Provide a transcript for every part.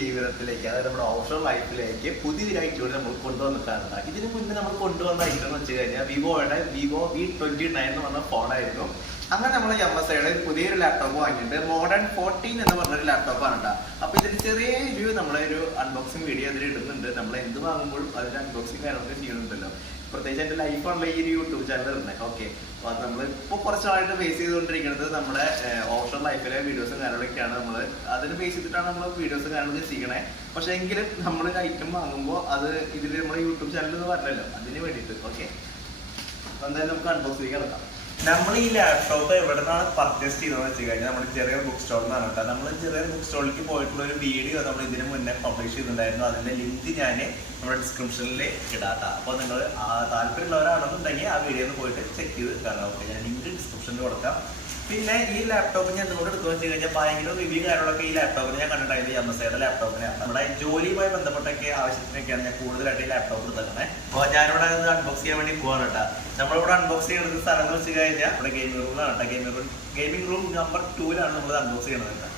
ജീവിതത്തിലേക്ക് അതായത് നമ്മുടെ ഓപ്ഷൻ ലൈഫിലേക്ക് പുതിയൊരു ജോലി നമ്മൾ കൊണ്ടുവന്നിട്ടാണ് ഇതിനു മുന്നേ നമ്മൾ കൊണ്ടുവന്ന ഐറ്റം എന്ന് വെച്ച് കഴിഞ്ഞാൽ വിവോയുടെ വിവോ വി ട്വന്റി നയൻ എന്ന് പറഞ്ഞ ഫോണായിരുന്നു അങ്ങനെ നമ്മൾ എം എസ് ഐയുടെ പുതിയൊരു ലാപ്ടോപ്പ് വാങ്ങിയിട്ടുണ്ട്. മോഡേൺ ഫോർട്ടീൻ എന്ന് പറഞ്ഞൊരു ലാപ്ടോപ്പാണ് കേട്ടോ അപ്പൊ ഇതിന് ചെറിയ ഒരു നമ്മളെ ഒരു അൺബോക്സിംഗ് വീഡിയോ അതിൽ ഇടുന്നുണ്ട് നമ്മൾ എന്ത് വാങ്ങുമ്പോഴും അതിന്റെ അൺബോക്സിംഗ് കാര്യങ്ങളൊക്കെ ചെയ്യുന്നുണ്ടല്ലോ. പ്രത്യേകിച്ച് എന്റെ ലൈഫാണല്ലോ ഈ ഒരു യൂട്യൂബ് ചാനൽ തന്നെ ഓക്കെ അപ്പൊ നമ്മൾ ഇപ്പോൾ കുറച്ചായിട്ട് ഫേസ് ചെയ്തുകൊണ്ടിരിക്കുന്നത് നമ്മുടെ ഓപ്ഷൻ ലൈഫിലെ വീഡിയോസും കാര്യങ്ങളൊക്കെയാണ് നമ്മൾ അതിന് ബേസ് ചെയ്തിട്ടാണ് നമ്മൾ വീഡിയോസും കാര്യങ്ങളൊക്കെ ചെയ്യണേ. പക്ഷെ എങ്കിലും നമ്മൾ ഐറ്റം വാങ്ങുമ്പോൾ അത് ഇതിൽ നമ്മുടെ യൂട്യൂബ് ചാനലിൽ വരണല്ലോ അതിന് വേണ്ടിയിട്ട്. ഓക്കെ എന്തായാലും നമുക്ക് അൺബോക്സിലേക്ക് കിടക്കാം നമ്മൾ ഈ ലാപ്ടോപ്പ് എവിടെ നിന്നാണ് പർച്ചേസ് ചെയ്തതെന്ന് വെച്ച് കഴിഞ്ഞാൽ നമ്മൾ ചെറിയ ബുക്ക് സ്റ്റോറിൽ നിന്നാണ് കേട്ടോ നമ്മൾ ചെറിയ ബുക്ക് സ്റ്റോറിലേക്ക് പോയിട്ടുള്ള ഒരു വീഡിയോ നമ്മൾ ഇതിനു മുന്നേ പബ്ലിഷ് ചെയ്തിട്ടുണ്ടായിരുന്നു. അതിന്റെ ലിങ്ക് ഞാൻ നമ്മുടെ ഡിസ്ക്രിപ്ഷനിൽ ഇടാട്ടോ. അപ്പോൾ നിങ്ങൾ താല്പര്യമുള്ളവരാണെന്നുണ്ടെങ്കിൽ ആ വീഡിയോ ഒന്ന് പോയിട്ട് ചെക്ക് ചെയ്ത് കാണാം ഓക്കെ ഞാൻ ലിങ്ക് ഡിസ്ക്രിപ്ഷനിൽ കൊടുക്കാം. പിന്നെ ഈ ലാപ്ടോപ്പ് ഞാൻ എന്തുകൊണ്ട് എടുക്കുക വെച്ച് കഴിഞ്ഞാൽ ഭയങ്കര റിവ്യൂ കാര്യങ്ങളൊക്കെ ഈ ലാപ്ടോപ്പിന് ഞാൻ കണ്ടിട്ടുണ്ടായിരുന്നു എം എസ് ഐയുടെ ലാപ്ടോപ്പിന് നമ്മുടെ ജോലിയുമായി ബന്ധപ്പെട്ടൊക്കെ ആവശ്യത്തിനൊക്കെയാണ് ഞാൻ കൂടുതലായിട്ട് ഈ ലാപ്ടോപ്പ് എടുത്തേക്കണേ. അപ്പോൾ ഞാനിവിടെ അൺബോക്സ് ചെയ്യാൻ വേണ്ടി പോകാൻ കേട്ടോ. നമ്മളിവിടെ അൺബോക്സ് ചെയ്യുന്ന സ്ഥലം എന്ന് വെച്ച് കഴിഞ്ഞാൽ നമ്മുടെ ഗെയിമിംഗ് റൂമിലാണ് കേട്ടോ. Gaming room gaming room number ടൂലാണ് നമ്മൾ അൺബോക്സ് ചെയ്യുന്നത് കേട്ടോ.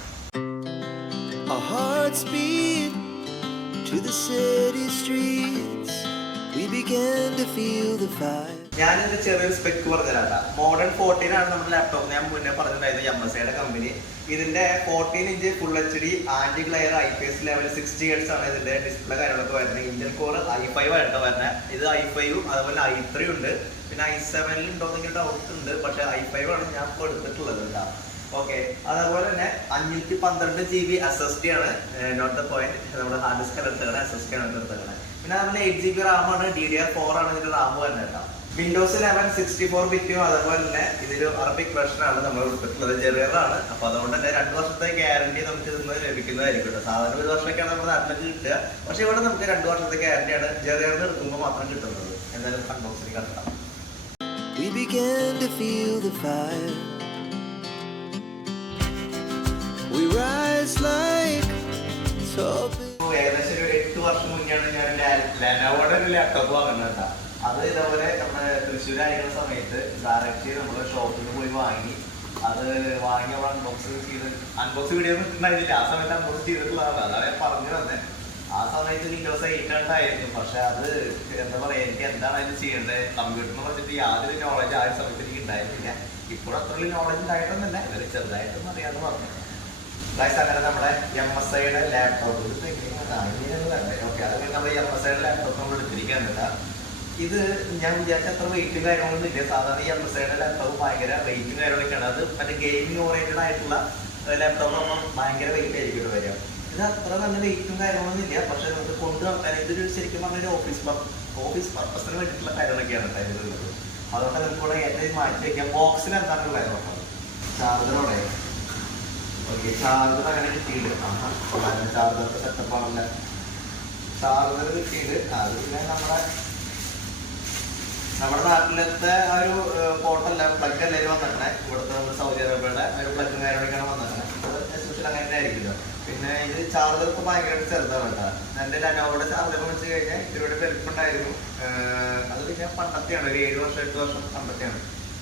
To the city streets. ഞാനിതിന്റെ ചെറിയൊരു സ്പെക്ക് പറഞ്ഞുതരാം മോഡേൺ ഫോർട്ടീൻ ആണ് നമ്മുടെ ലാപ്ടോപ്പ് ഞാൻ മുന്നേ പറഞ്ഞിട്ടുണ്ടായിരുന്നു എം എസ് ഐയുടെ കമ്പനി ഇതിന്റെ fourteen inch full H D anti glare I P S level sixty hertz ആണ് ഇതിന്റെ ഡിസ്പ്ലേ കാര്യങ്ങളൊക്കെ വരുന്നത്. ഇന്ത്യൻ കോർ ഐ ഫൈവ് ആയിട്ടോ വരുന്നത്. ഇത് ഐ ഫൈവും അതുപോലെ ഐ ത്രീ ഉണ്ട്. പിന്നെ ഐ സെവനിൽ ഉണ്ടോ എന്നെങ്കിൽ ഡൗട്ട് ഉണ്ട്. പക്ഷെ ഐ ഫൈവ് ആണ് ഞാൻ ഇപ്പോൾ എടുത്തിട്ടുള്ളത് കേട്ടോ. ഓക്കെ അതേപോലെ തന്നെ അഞ്ഞൂറ്റി പന്ത്രണ്ട് G B S S D ആണ് നോട്ട് ദ പോയിന്റ് നമ്മുടെ ഹാർഡ് ഡിസ്ക് എടുത്തത് എസ് എസ് ടി ആണ് എടുത്തത് പിന്നെ അതുപോലെ എയ്റ്റ് ജി ബി റാം ആണ് ഡി ഡി ആർ ഫോർ ആണ് ഇതിന്റെ റാം തന്നെ കേട്ടോ. വിൻഡോസ് ലെവൻ സിക്സ്റ്റി ഫോർ ബിറ്റും അതുപോലെ തന്നെ ഇതൊരു അറബിക് വെർഷൻ ആണ് നമ്മൾ കൊടുത്തിട്ടുള്ളത് ചെറിയറാണ് അപ്പൊ അതുകൊണ്ട് തന്നെ രണ്ട് വർഷത്തെ ഗ്യാരണ്ടി നമുക്ക് ഇതിന് ലഭിക്കുന്നതായിരിക്കും. സാധാരണ ഒരു വർഷമൊക്കെയാണ് നമ്മുടെ നാട്ടിലേക്ക് കിട്ടുക. പക്ഷെ ഇവിടെ നമുക്ക് രണ്ട് വർഷത്തെ ഗ്യാരണ്ടിയാണ് ചെറിയറിന് എടുക്കുമ്പോൾ മാത്രം കിട്ടുന്നത്. എന്തായാലും അൺബോക്സിംഗ് കണ്ടാം. We began to feel the fire. ഏകദേശം ഒരു എട്ട് വർഷം മുന്നെയാണ് ഞാൻ ലെനോവോടെ ഒരു ലാപ്ടോപ്പ് വാങ്ങുന്നത് കേട്ടോ. അത് ഇതേപോലെ നമ്മുടെ ആയിരുന്ന സമയത്ത് ഡയറക്റ്റ് നമ്മൾ ഷോപ്പിൽ പോയി വാങ്ങി അത് വാങ്ങി അൺബോക്സ് ചെയ്ത് അൺബോക്സ് വീഡിയോ ഉണ്ടായിരുന്നില്ല ആ സമയത്ത് അൺബോക്സ് ചെയ്തിട്ടുള്ളതാണ്. അതാണ് ഞാൻ പറഞ്ഞു തന്നെ ആ സമയത്ത് വിൻഡോസ് എയ്റ്റ് ഉണ്ടായിരുന്നു പക്ഷെ അത് എന്താ പറയാ എനിക്ക് എന്താണ് അതിന് ചെയ്യേണ്ടത്? കമ്പ്യൂട്ടറിനെ പറ്റിയിട്ട് യാതൊരു നോളജ് ആ സമയത്ത് എനിക്ക് ഉണ്ടായിരുന്നില്ല വലിയ നോളജ് ഉണ്ടായിട്ടൊന്നല്ല ഇവർ ചെറുതായിട്ടൊന്നും അറിയാന്ന് പറഞ്ഞു. ഗൈസ് അങ്ങനെ നമ്മുടെ എം എസ് ഐയുടെ ലാപ്ടോപ്പ് ഓക്കെ അത് നമ്മുടെ എം എസ് ഐയുടെ ലാപ്ടോപ്പ് നമ്മൾ എടുത്തിരിക്കാനില്ല ഇത് ഞാൻ വിചാരിച്ച അത്ര വെയിറ്റും കാര്യങ്ങളൊന്നും ഇല്ല. സാധാരണ ഈ എം എസ് ഐയുടെ ലാപ്ടോപ്പ് ഭയങ്കര വെയിറ്റും കാര്യങ്ങളൊക്കെയാണ്. അത് മറ്റേ ഗെയിമിംഗ് ഓറിയന്റഡ് ആയിട്ടുള്ള ലാപ്ടോപ്പ് നമ്മൾ ഭയങ്കര വെയിറ്റ് ആയിരിക്കും വരിക. ഇത് അത്ര നല്ല വെയിറ്റും കാര്യങ്ങളൊന്നും ഇല്ല. പക്ഷെ നമുക്ക് കൊണ്ടു നടക്കാൻ ഇതൊരു ശരിക്കും പറഞ്ഞൊരു ഓഫീസ് ഓഫീസ് പർപ്പസിന് വേണ്ടിയിട്ടുള്ള കാര്യങ്ങളൊക്കെയാണ് ഉണ്ടായിരുന്നത് അതുകൊണ്ട് നമുക്ക് ഇവിടെ ഏറ്റവും മാറ്റി വയ്ക്കാം ബോക്സിൽ എന്താണ് കാര്യങ്ങളൊക്കെ ചാർജറോടെ ഓക്കെ ചാർജർ അങ്ങനെ കിട്ടിയിട്ടുണ്ട്. ചാർജർ സെറ്റപ്പ് ആണല്ലേ ചാർജർ കിട്ടിയിട്ട് അത് പിന്നെ നമ്മുടെ നമ്മുടെ നാട്ടിലത്തെ ആ ഒരു പോർട്ടല്ല പ്ലഗ് എല്ലാവരും വന്നിട്ടുണ്ടേ? ഇവിടുത്തെ നമ്മുടെ സൗദി അറേബ്യയുടെ ഒരു പ്ലഗും കാര്യങ്ങളൊക്കെയാണ് വന്നിട്ടുണ്ടെങ്കിൽ അത് എസ്പെഷ്യൽ അങ്ങനെ ആയിരിക്കില്ല പിന്നെ ഇത് ചാർജർ ഒക്കെ ഭയങ്കരമായിട്ട് ചെറുതാണ് കേട്ടോ. എന്റെ ലെനോയുടെ ചാർജർ വെച്ച് കഴിഞ്ഞാൽ ഇതിലൂടെ വലുപ്പുണ്ടായിരുന്നു. അത് പിന്നെ പണ്ടത്തെയാണ്. ഒരു ഏഴ് വർഷം എട്ട് വർഷം പണ്ടത്തെയാണ്.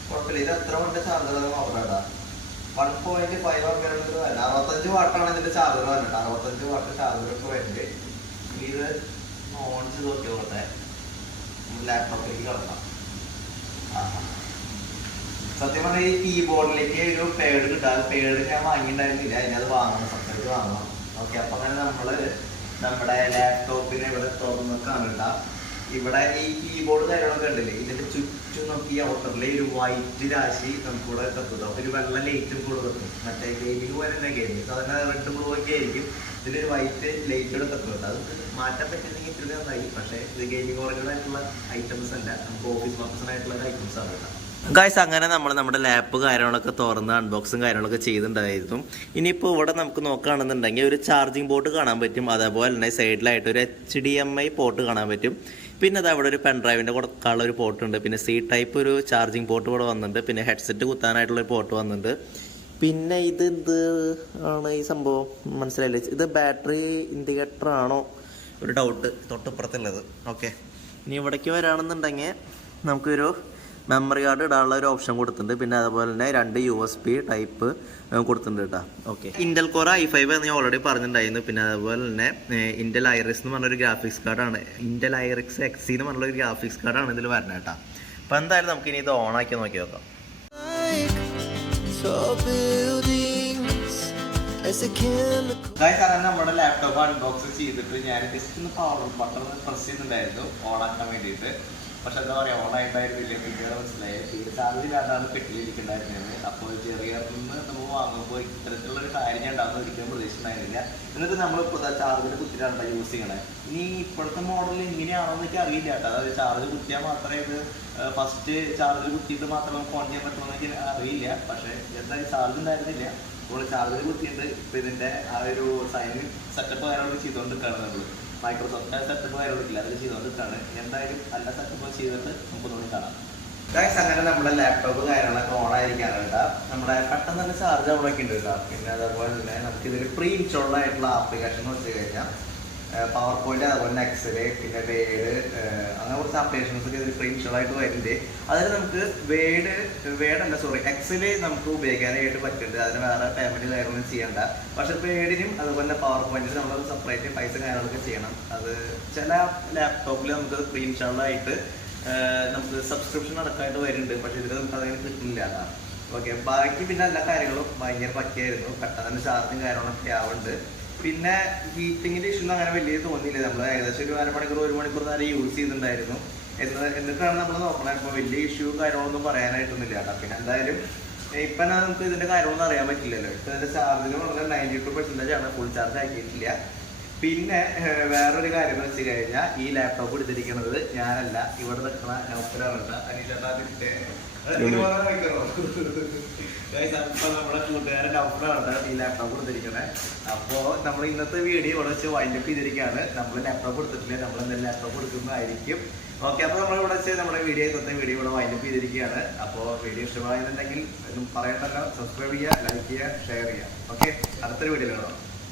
കുഴപ്പമില്ല. ഇത് എത്ര കൊണ്ട് ചാർജർ നോക്കണേട്ടാ വൺ പോയിന്റ് ഫൈവ് ആൾക്കാരുള്ളത് വരുന്നത്. അറുപത്തഞ്ച് വാട്ടാണ് ഇതിന്റെ ചാർജർ വരുന്നത്. അറുപത്തഞ്ച് വാട്ട് ചാർജർ ഒക്കെ ഇത് ഓൺ ചെയ്ത് നോക്കിയോട്ടെ ലാപ്ടോപ്പിലേക്ക് കിടക്കാം. സത്യം പറഞ്ഞാൽ ഈ കീബോർഡിലേക്ക് ഒരു പേഡ് കിട്ടാം. പേഡ് ഞാൻ വാങ്ങിയിട്ടുണ്ടായിരുന്നില്ല. അതിനത് വാങ്ങണം. സെപ്പറേറ്റ് വാങ്ങണം. ഓക്കെ അപ്പൊ അങ്ങനെ നമ്മൾ നമ്മുടെ ലാപ്ടോപ്പിനെ ഇവിടെ തുറന്ന് കാണിട്ട ഇവിടെ ഈ കീബോർഡ് കാര്യങ്ങളൊക്കെ ഉണ്ടല്ലേ? ഇതിന്റെ ചുറ്റും നമുക്ക് ഈ ഔട്ടറിലെ ഒരു വൈറ്റ് രാശി നമുക്കിവിടെ അപ്പൊ ഒരു വെള്ള ലൈറ്റും കൂടെ കത്തും മറ്റേ ഗെയിമിംഗ് പോലെ തന്നെ ഗെയിം സാധാരണ റെഡ് ബ്ലൂ ഒക്കെ ആയിരിക്കും. ഇതിലൊരു വൈറ്റ് ലൈറ്റ് കൂടെ കത്തുന്നുണ്ട് അത് മാറ്റാൻ പറ്റുന്നെങ്കിൽ ഇത്തിരി നന്നായി. പക്ഷേ ഇത് ഗെയിമിംഗ് ഓറിയന്റഡ് ഐറ്റംസ് അല്ല. നമുക്ക് ഓഫീസ് പർപ്പസിനായിട്ടുള്ള ഐറ്റംസ് ആണ് കേട്ടോ. ഗായ്സ് അങ്ങനെ നമ്മൾ നമ്മുടെ ലാപ്പ് കാര്യങ്ങളൊക്കെ തുറന്ന് അൺബോക്സും കാര്യങ്ങളൊക്കെ ചെയ്തിട്ടുണ്ടായിരുന്നു. ഇനിയിപ്പോൾ ഇവിടെ നമുക്ക് നോക്കുകയാണെന്നുണ്ടെങ്കിൽ ഒരു ചാർജിങ് പോർട്ട് കാണാൻ പറ്റും. അതേപോലെ തന്നെ സൈഡിലായിട്ട് ഒരു H D M I port കാണാൻ പറ്റും. പിന്നെ അത് അവിടെ ഒരു ഡ്രൈവിന്റെ കൊടുക്കാനുള്ള ഒരു പോർട്ട് ഉണ്ട്. പിന്നെ സി ടൈപ്പ് ഒരു ചാർജിങ് പോർട്ട് ഇവിടെ വന്നിട്ടുണ്ട്. പിന്നെ ഹെഡ്സെറ്റ് കുത്താനായിട്ടുള്ള ഒരു പോർട്ട് വന്നിട്ടുണ്ട്. പിന്നെ ഇത് എന്ത് ആണ് ഈ സംഭവം? മനസ്സിലായില്ലേ? ഇത് ബാറ്ററി ഇൻഡിക്കേറ്റർ ആണോ? ഒരു ഡൗട്ട് തൊട്ടിപ്പുറത്തുള്ളത്. ഓക്കെ ഇനി ഇവിടേക്ക് വരാണെന്നുണ്ടെങ്കിൽ നമുക്കൊരു മെമ്മറി കാർഡ് ഇടാനുള്ള ഒരു ഓപ്ഷൻ കൊടുത്തിട്ടുണ്ട്. പിന്നെ അതുപോലെ തന്നെ രണ്ട് യു എസ് പി ടൈപ്പ് കൊടുത്തിട്ടുണ്ട് കേട്ടോ okay Intel core I five എന്ന് ഞാൻ ഓൾറെഡി പറഞ്ഞിട്ടുണ്ടായിരുന്നു. പിന്നെ അതുപോലെ തന്നെ ഇന്റൽ ഐറിസ് എന്ന് പറഞ്ഞൊരു ഗ്രാഫിക്സ് കാർഡാണ് ഇന്റൽ ഐറിക്സ് എക്സി എന്ന് പറഞ്ഞൊരു ഗ്രാഫിക്സ് കാർഡാണ് ഇതിൽ വരുന്നത് കേട്ടോ അപ്പോൾ എന്തായാലും നമുക്ക് ഇനി ഇത് ഓൺ ആക്കി നോക്കി നോക്കാം. അങ്ങനെ നമ്മുടെ ലാപ്ടോപ്പ് അൺബോക്സ് ചെയ്തിട്ട് ഞാൻ ജസ്റ്റ് ഒന്ന് പവർ ബട്ടൺ പ്രസ് ചെയ്യുന്നുണ്ടായിരുന്നു. ഓൺ ആക്കാൻ വേണ്ടിയിട്ട്. പക്ഷെ എന്താ പറയാ ഓൺ ആയിട്ടായിരുന്നില്ല പിന്നീട് മനസ്സിലായി തീരെ ചാർജ് ഇല്ലാണ്ടാണ് പെട്ടിലിരിക്കണ്ടായിരുന്നത്. അപ്പോൾ ചെറിയ നിന്ന് നമ്മൾ വാങ്ങുമ്പോൾ ഇത്തരത്തിലുള്ള ഒരു കാര്യം ഞാൻ ഉണ്ടാകുന്ന ഒരിക്കലും പ്രതീക്ഷിച്ചിട്ടുണ്ടായിരുന്നില്ല. എന്നിട്ട് നമ്മൾ ഇപ്പൊ ചാർജിൽ കുത്തിയിട്ടാണ് യൂസ് ചെയ്യണേ. ഇനി ഇപ്പോഴത്തെ മോഡൽ എങ്ങനെയാണോ എന്നൊക്കെ അറിയില്ല കേട്ടോ. അതായത് ചാർജ് കുത്തിയാൽ മാത്രമേ ഇത് ഫസ്റ്റ് ചാർജ് കുത്തിയിട്ട് മാത്രം നമുക്ക് ഓൺ ചെയ്യാൻ പറ്റുമോ എന്നൊക്കെ അറിയില്ല. പക്ഷേ എന്തായാലും ചാർജ് ഉണ്ടായിരുന്നില്ല. അപ്പോൾ ചാർജ് കുത്തിയിട്ട് ഇപ്പൊ ഇതിന്റെ ആ ഒരു സൈനിങ് സെറ്റപ്പ് കാര്യങ്ങളൊക്കെ ചെയ്തുകൊണ്ടിരിക്കുകയാണ് നമ്മൾ അങ്ങനെ നമ്മുടെ ലാപ്ടോപ്പ് കാര്യങ്ങളൊക്കെ ഓൺ ആയിരിക്കാനാണ് കേട്ടോ. നമ്മുടെ പെട്ടെന്ന് തന്നെ ചാർജ് അവിടെ ഉണ്ട് കേട്ടോ. പിന്നെ അതേപോലെ തന്നെ നമുക്ക് ഇതിൽ പ്രീ ഇൻസ്റ്റോൾഡ് ആയിട്ടുള്ള ആപ്ലിക്കേഷൻ വെച്ച് കഴിഞ്ഞാൽ പവർ പോയിന്റ് അതുപോലെ എക്സൽ പിന്നെ വേഡ് അങ്ങനെ കുറച്ച് ആപ്ലിക്കേഷൻസ് ഒക്കെ ഇതിൽ പ്രീ ആയിട്ട് വരുന്നുണ്ട്. അതിൽ നമുക്ക് വേഡ് അല്ല സോറി എക്സൽ നമുക്ക് ഉപയോഗിക്കാനായിട്ട് പറ്റുന്നുണ്ട്. അതിന് വേറെ പേയ്മെന്റ് കാര്യങ്ങളൊന്നും ചെയ്യണ്ട. പക്ഷെ വേഡിനും അതുപോലെ പവർ പോയിന്റിനും നമ്മൾ സെപ്പറേറ്റ് പൈസ കാര്യങ്ങളൊക്കെ ചെയ്യണം. അത് ചില ലാപ്ടോപ്പിൽ നമുക്ക് പ്രീ ഇൻസ്റ്റാൾഡ് നമുക്ക് സബ്സ്ക്രിപ്ഷൻ അടക്കമായിട്ട് വരുന്നുണ്ട്. പക്ഷെ ഇതിൽ നമുക്ക് അതിന് കിട്ടുന്നില്ല. ഓക്കെ ബാക്കി പിന്നെ എല്ലാ കാര്യങ്ങളും ഭയങ്കര പറ്റിയായിരുന്നു. പെട്ടെന്ന് ചാർജും കാര്യങ്ങളൊക്കെ ആവുന്നുണ്ട്. പിന്നെ ഹീറ്റിങ്ങിന്റെ ഇഷ്യൂ അങ്ങനെ വലിയ തോന്നിയില്ല. നമ്മൾ ഏകദേശം ഒരു അരമണിക്കൂർ ഒരു മണിക്കൂർ നേരം യൂസ് ചെയ്തിട്ടുണ്ടായിരുന്നു. എന്ന് എന്നിട്ടാണ് നമ്മൾ നോക്കണത്. ഇപ്പോൾ വലിയ ഇഷ്യൂ കാര്യങ്ങളൊന്നും പറയാനായിട്ടൊന്നുമില്ല കേട്ടോ. പിന്നെ എന്തായാലും ഇപ്പം നമുക്ക് ഇതിന്റെ കാര്യമൊന്നും അറിയാൻ പറ്റില്ലല്ലോ. ഇപ്പം ഇതിന്റെ ചാർജിന് വളരെ നയന്റി ടു പെർസെന്റേജ് ആണ്. ഫുൾ ചാർജ് ആക്കിയിട്ടില്ല. പിന്നെ വേറൊരു കാര്യം എന്ന് വെച്ച് കഴിഞ്ഞാൽ ഈ ലാപ്ടോപ്പ് എടുത്തിരിക്കുന്നത് ഞാനല്ല. ഇവിടെ നിൽക്കുന്ന നൗഫലാണ് നമ്മുടെ കൂട്ടുകാരൻ നൗഫലാണ് ഈ ലാപ്ടോപ്പ് എടുത്തിരിക്കണേ. അപ്പോൾ നമ്മൾ ഇന്നത്തെ വീഡിയോ ഇവിടെ വെച്ച് വൈൻഡപ്പ് ചെയ്തിരിക്കുകയാണ്. നമ്മൾ ലാപ്ടോപ്പ് എടുത്തിട്ടില്ല? നമ്മൾ എന്തെങ്കിലും ലാപ്ടോപ്പ് എടുക്കുന്നതായിരിക്കും. ഓക്കെ അപ്പോൾ നമ്മൾ ഇവിടെ വെച്ച് നമ്മുടെ വീഡിയോ ഇന്നത്തെ വീഡിയോ ഇവിടെ വൈൻഡപ്പ് ചെയ്തിരിക്കുകയാണ്. അപ്പോൾ വീഡിയോ ഇഷ്ടമായിരുന്നുണ്ടെങ്കിൽ ഒന്നും പറയണ്ടല്ലോ. സബ്സ്ക്രൈബ് ചെയ്യുക ലൈക്ക് ചെയ്യുക ഷെയർ ചെയ്യുക. ഓക്കെ അടുത്തൊരു വീഡിയോ കാണാം.